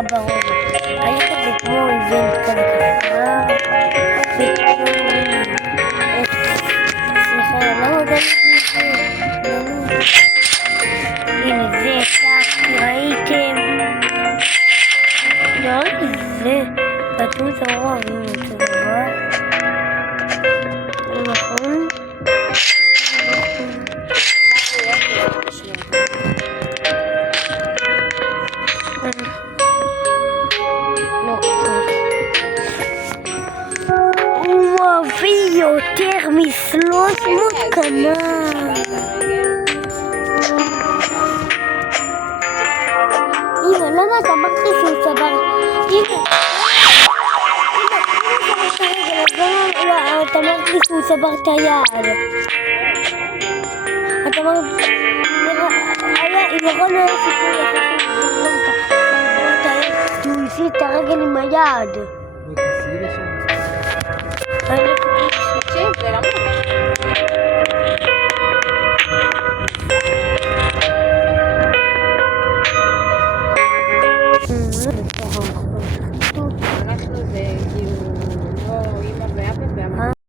היה ברור. היה כזה כמו איבנט כזה קצר. סליחה, למה גליתי את זה? הנה זה, צחקי, ראיתם? לא רק זה, כתבו את הרוע, הנה אותו דבר. נכון? הוא מביא יותר מ-300 קנל. אמא, למה אתה אמרת שהוא סבר? אמא, אתה אמרת לי שהוא סבר את היד. אתה אמרת, נכון היה סיפור יפה שהוא הסיט את הרגל עם היד. לא תסיעי לשם? תקשיב, זה למה?